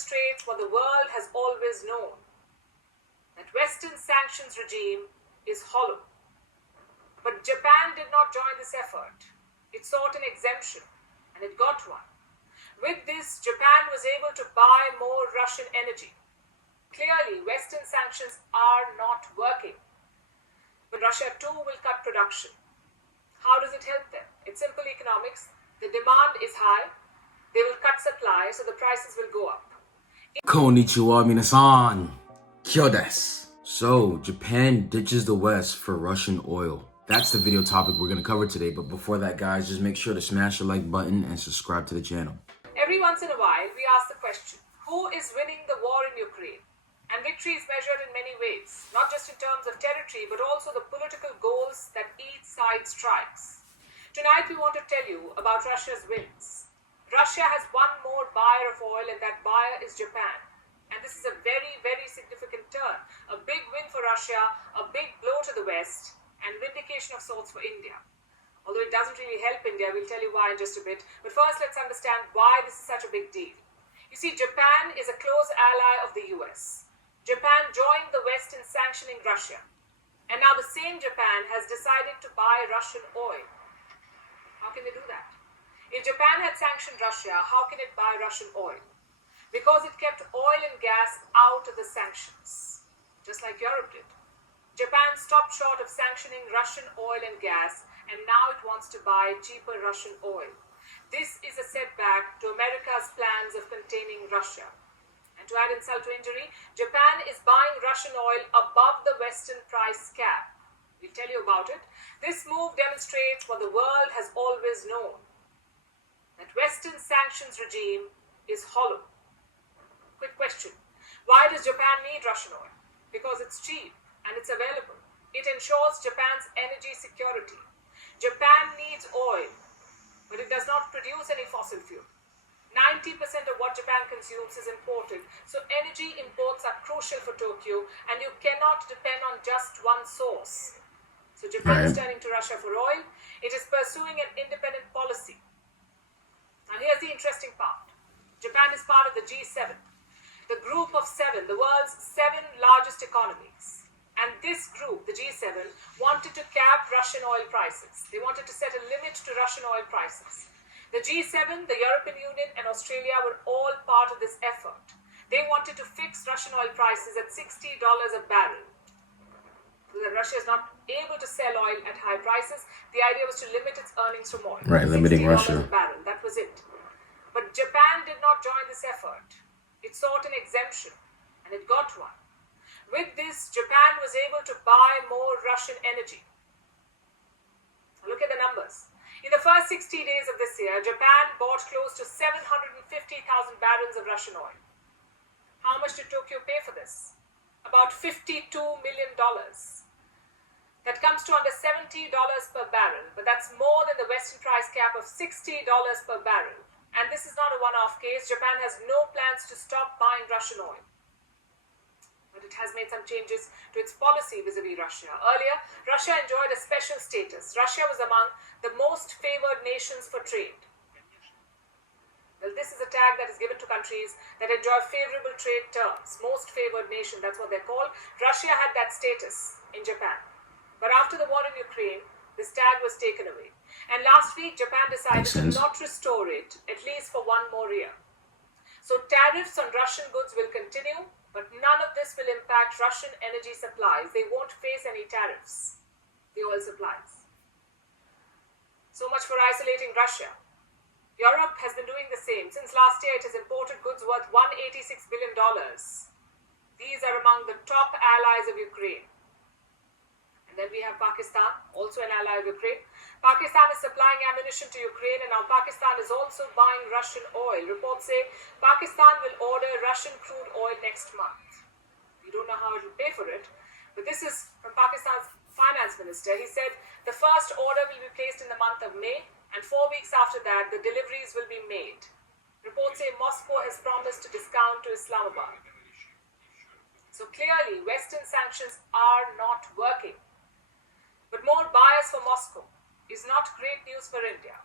demonstrates what the world has always known, that Western sanctions regime is hollow. But Japan did not join this effort. It sought an exemption, and it got one. With this, Japan was able to buy more Russian energy. Clearly, Western sanctions are not working. But Russia too will cut production. How does it help them? It's simple economics. The demand is high. They will cut supply, so the prices will go up. Konnichiwa minasan. Kyo desu. So, Japan ditches the West for Russian oil. That's the video topic we're going to cover today. But before that, guys, just make sure to smash the like button and subscribe to the channel. Every once in a while, we ask the question, who is winning the war in Ukraine? And victory is measured in many ways, not just in terms of territory, but also the political goals that each side strikes. Tonight, we want to tell you about Russia's wins. Russia has one more buyer of oil, and that buyer is Japan. And this is a very, very significant turn. A big win for Russia, a big blow to the West, and vindication of sorts for India. Although it doesn't really help India, we'll tell you why in just a bit. But first, let's understand why this is such a big deal. You see, Japan is a close ally of the US. Japan joined the West in sanctioning Russia. And now the same Japan has decided to buy Russian oil. How can they do that? If Japan had sanctioned Russia, how can it buy Russian oil? Because it kept oil and gas out of the sanctions, just like Europe did. Japan stopped short of sanctioning Russian oil and gas, and now it wants to buy cheaper Russian oil. This is a setback to America's plans of containing Russia. And to add insult to injury, Japan is buying Russian oil above the Western price cap. We'll tell you about it. This move demonstrates what the world has always known, that Western sanctions regime is hollow. Quick question. Why does Japan need Russian oil? Because it's cheap and it's available. It ensures Japan's energy security. Japan needs oil, but it does not produce any fossil fuel. 90% of what Japan consumes is imported, so energy imports are crucial for Tokyo, and you cannot depend on just one source. So Japan is turning to Russia for oil. It is pursuing an independent policy. Now here's the interesting part. Japan is part of the G7, the group of seven, the world's 7 largest economies. And this group, the G7, wanted to cap Russian oil prices. They wanted to set a limit to Russian oil prices. The G7, the European Union, and Australia were all part of this effort. They wanted to fix Russian oil prices at $60 a barrel. So that Russia is not able to sell oil at high prices. The idea was to limit its earnings from oil. Right, limiting Russia. $60 a barrel, that was it. But Japan did not join this effort. It sought an exemption, and it got one. With this, Japan was able to buy more Russian energy. Look at the numbers. In the first 60 days of this year, Japan bought close to 750,000 barrels of Russian oil. How much did Tokyo pay for this? About $52 million. That comes to under $70 per barrel, but that's more than the Western price cap of $60 per barrel. And this is not a one-off case. Japan has no plans to stop buying Russian oil. But it has made some changes to its policy vis-a-vis Russia. Earlier, Russia enjoyed a special status. Russia was among the most favored nations for trade. Well, this is a tag that is given to countries that enjoy favorable trade terms. Most favored nation, that's what they're called. Russia had that status in Japan. But after the war in Ukraine, this tag was taken away. And last week, Japan decided to not restore it, at least for one more year. So tariffs on Russian goods will continue, but none of this will impact Russian energy supplies. They won't face any tariffs, the oil supplies. So much for isolating Russia. Europe has been doing the same. Since last year, it has imported goods worth $186 billion. These are among the top allies of Ukraine. And then we have Pakistan, also an ally of Ukraine. Pakistan is supplying ammunition to Ukraine, and now Pakistan is also buying Russian oil. Reports say Pakistan will order Russian crude oil next month. We don't know how it will pay for it, but this is from Pakistan's finance minister. He said the first order will be placed in the month of May, and 4 weeks after that, the deliveries will be made. Reports say Moscow has promised to discount to Islamabad. So clearly, Western sanctions are not working. But more buyers for Moscow is not great news for India.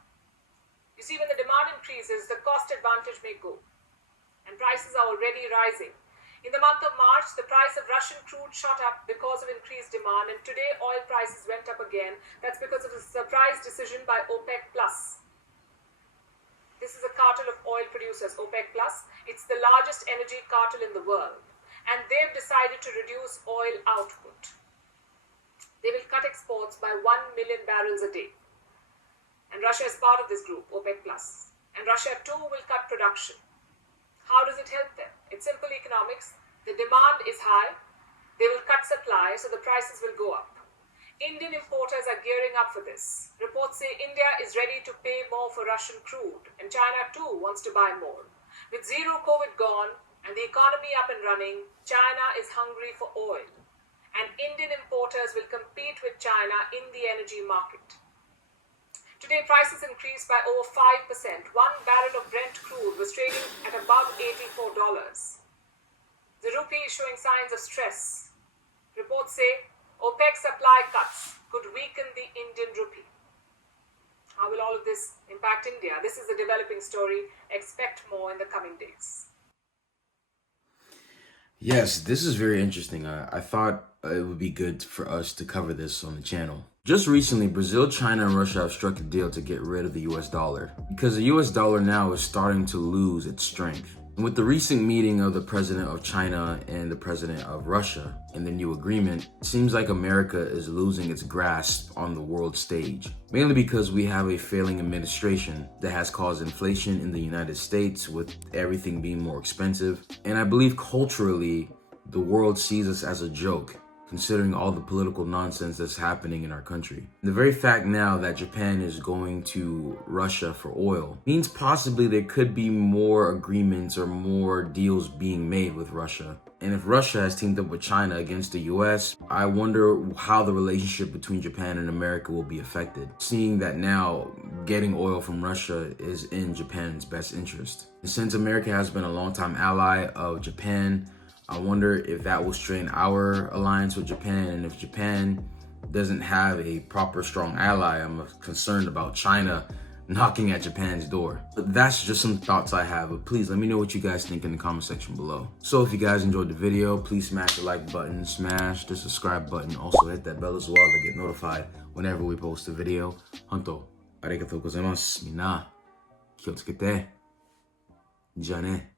You see, when the demand increases, the cost advantage may go. And prices prices are already rising. In the month of March, the price of Russian crude shot up because of increased demand, and today oil prices went up again. That's because of a surprise decision by OPEC+. This is a cartel of oil producers, OPEC+. It's the largest energy cartel in the world, and they've decided to reduce oil output. They will cut exports by 1 million barrels a day. And Russia is part of this group, OPEC+. And Russia too will cut production. How does it help them? It's simple economics. The demand is high. They will cut supply, so the prices will go up. Indian importers are gearing up for this. Reports say India is ready to pay more for Russian crude, and China too wants to buy more. With zero COVID gone and the economy up and running, China is hungry for oil. And Indian importers will compete with China in the energy market. Today, prices increased by over 5%. 1 barrel of Brent crude was trading at above $84. The rupee is showing signs of stress. Reports say OPEC supply cuts could weaken the Indian rupee. How will all of this impact India? This is a developing story. Expect more in the coming days. Yes, this is very interesting. I thought it would be good for us to cover this on the channel. Just recently, Brazil, China, and Russia have struck a deal to get rid of the US dollar because the US dollar now is starting to lose its strength. And with the recent meeting of the president of China and the president of Russia and the new agreement, it seems like America is losing its grasp on the world stage, mainly because we have a failing administration that has caused inflation in the United States with everything being more expensive. And I believe culturally, the world sees us as a joke, considering all the political nonsense that's happening in our country. The very fact now that Japan is going to Russia for oil means possibly there could be more agreements or more deals being made with Russia. And if Russia has teamed up with China against the US, I wonder how the relationship between Japan and America will be affected, seeing that now getting oil from Russia is in Japan's best interest. And since America has been a longtime ally of Japan, I wonder if that will strain our alliance with Japan, and if Japan doesn't have a proper strong ally, I'm concerned about China knocking at Japan's door. But that's just some thoughts I have, but please let me know what you guys think in the comment section below. So if you guys enjoyed the video, please smash the like button, smash the subscribe button, also hit that bell as well to get notified whenever we post a video. Hontou, arigatou gozaimasu. Minna, kiyotsukete. Ja ne.